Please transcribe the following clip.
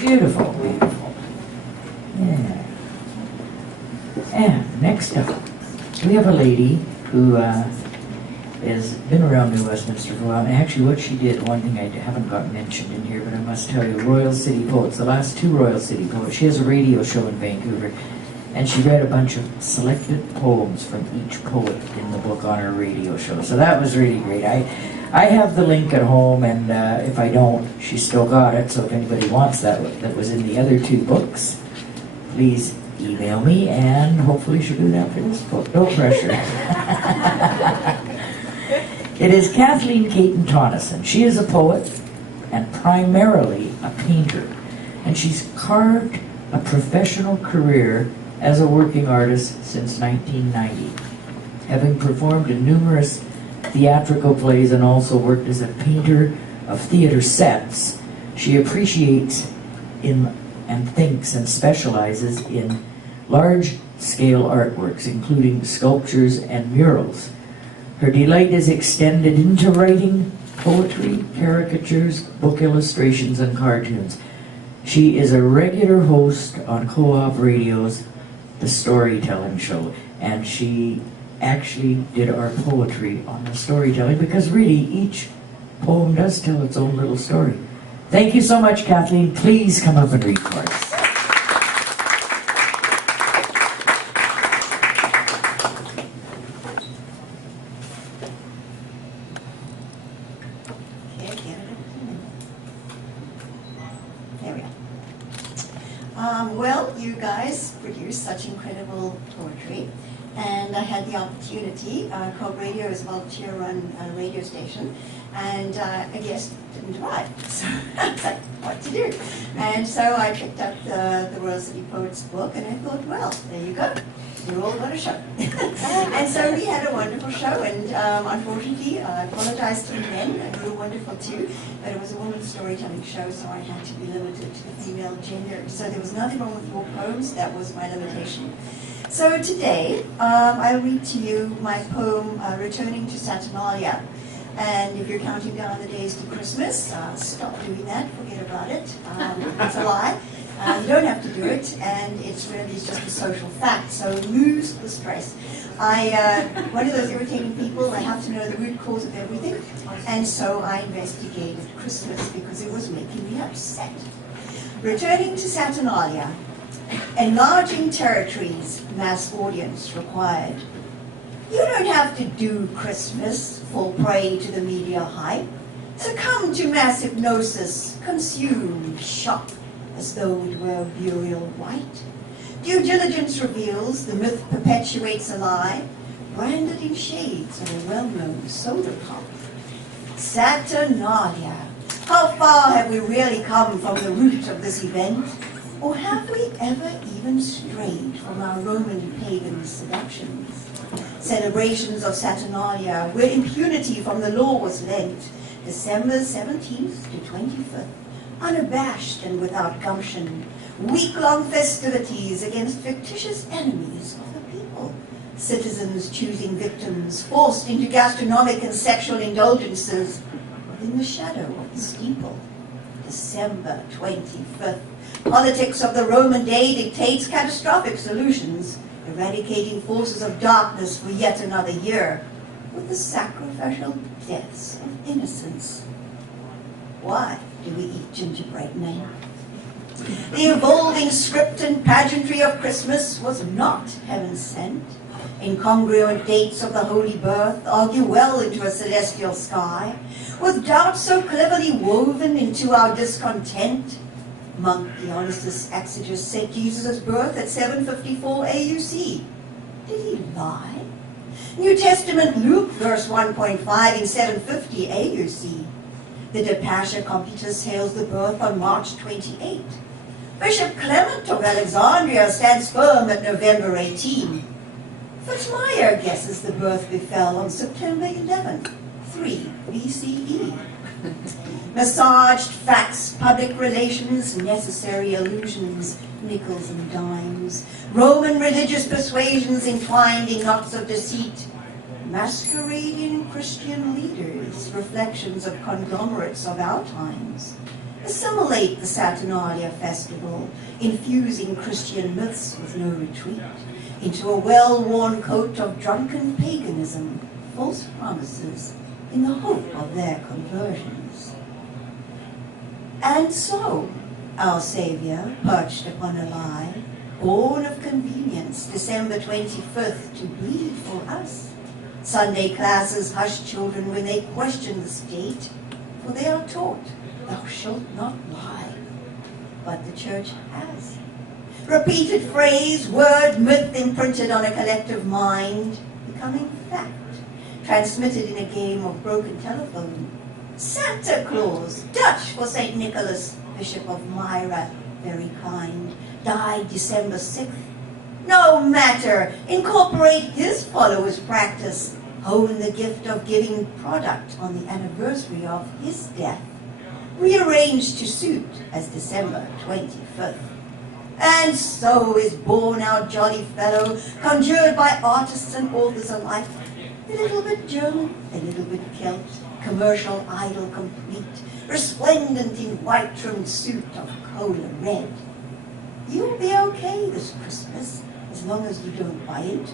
Beautiful, beautiful. Yeah. And next up, we have a lady who has been around New Westminster for a while. And actually what she did, one thing I haven't got mentioned in here, but I must tell you, Royal City Poets, the last two Royal City Poets. She has a radio show in Vancouver, and she read a bunch of selected poems from each poet in the book on her radio show. So that was really great. I have the link at home, and if I don't, she's still got it. So if anybody wants that was in the other two books, please email me, and hopefully she'll do that for this book. No pressure. It is Kathleen Tonnessen. She is a poet and primarily a painter, and she's carved a professional career as a working artist since 1990, having performed in numerous theatrical plays and also worked as a painter of theater sets. She appreciates in and thinks and specializes in large-scale artworks, including sculptures and murals. Her delight is extended into writing, poetry, caricatures, book illustrations, and cartoons. She is a regular host on Co-op Radio's The Storytelling Show, and she actually did our poetry on the storytelling, because really each poem does tell its own little story. Thank you so much, Kathleen. Please come up and read for us. Well, you guys produce such incredible poetry, and I had the opportunity. Co-op Radio is a volunteer-run radio station, and a guest didn't arrive, so I was like, what to do? And so I picked up the Royal City Poets book, and I thought, well, there you go. You're all got a show. And so we had a wonderful show, and unfortunately, I apologize to the men, and you were wonderful too, but it was a women's storytelling show, so I had to be limited to the female gender. So there was nothing wrong with your poems, that was my limitation. So today, I'll read to you my poem, Returning to Saturnalia. And if you're counting down the days to Christmas, stop doing that, forget about it. It's a lie. You don't have to do it, and it's really just a social fact, so lose the stress. One of those irritating people, I have to know the root cause of everything, and so I investigated Christmas because it was making me upset. Returning to Saturnalia, enlarging territories, mass audience required. You don't have to do Christmas, fall prey to the media hype. Succumb to mass hypnosis, consume, shop, as though it were burial white. Due diligence reveals the myth perpetuates a lie, branded in shades of a well-known soda pop. Saturnalia. How far have we really come from the root of this event? Or have we ever even strayed from our Roman pagan seductions? Celebrations of Saturnalia, where impunity from the law was lent, December 17th to 25th, unabashed and without gumption, week-long festivities against fictitious enemies of the people, citizens choosing victims, forced into gastronomic and sexual indulgences within the shadow of the steeple. December 25th, politics of the Roman day dictates catastrophic solutions, eradicating forces of darkness for yet another year, with the sacrificial deaths of innocents. Why do we eat gingerbread men? The evolving script and pageantry of Christmas was not heaven sent. Incongruent dates of the holy birth argue well into a celestial sky, with doubts so cleverly woven into our discontent. Monk Dionysius Exegus said Jesus' birth at 754 AUC. Did he lie? New Testament Luke, verse 1.5 in 750 AUC. The De Pascha Computus hails the birth on March 28. Bishop Clement of Alexandria stands firm at November 18. Fitzmyer guesses the birth befell on September 11th, 3 BCE. Massaged facts, public relations, necessary illusions, nickels and dimes, Roman religious persuasions entwined in knots of deceit, masquerading Christian leaders, reflections of conglomerates of our times, assimilate the Saturnalia festival, infusing Christian myths with no retreat, into a well-worn coat of drunken paganism, false promises, in the hope of their conversions. And so, our Saviour, perched upon a lie, born of convenience, December 25th, to bleed for us. Sunday classes hush children when they question the state, for they are taught, thou shalt not lie. But the church has. Repeated phrase, word, myth imprinted on a collective mind, becoming fact, transmitted in a game of broken telephone. Santa Claus, Dutch for St. Nicholas, Bishop of Myra, very kind, died December 6th. No matter, incorporate his followers' practice, hone the gift of giving product on the anniversary of his death, rearranged to suit as December 25th. And so is born our jolly fellow, conjured by artists and authors alike, a little bit German, a little bit Celt, commercial idol complete, resplendent in white-trimmed suit of cola red. You'll be okay this Christmas, as long as you don't buy it.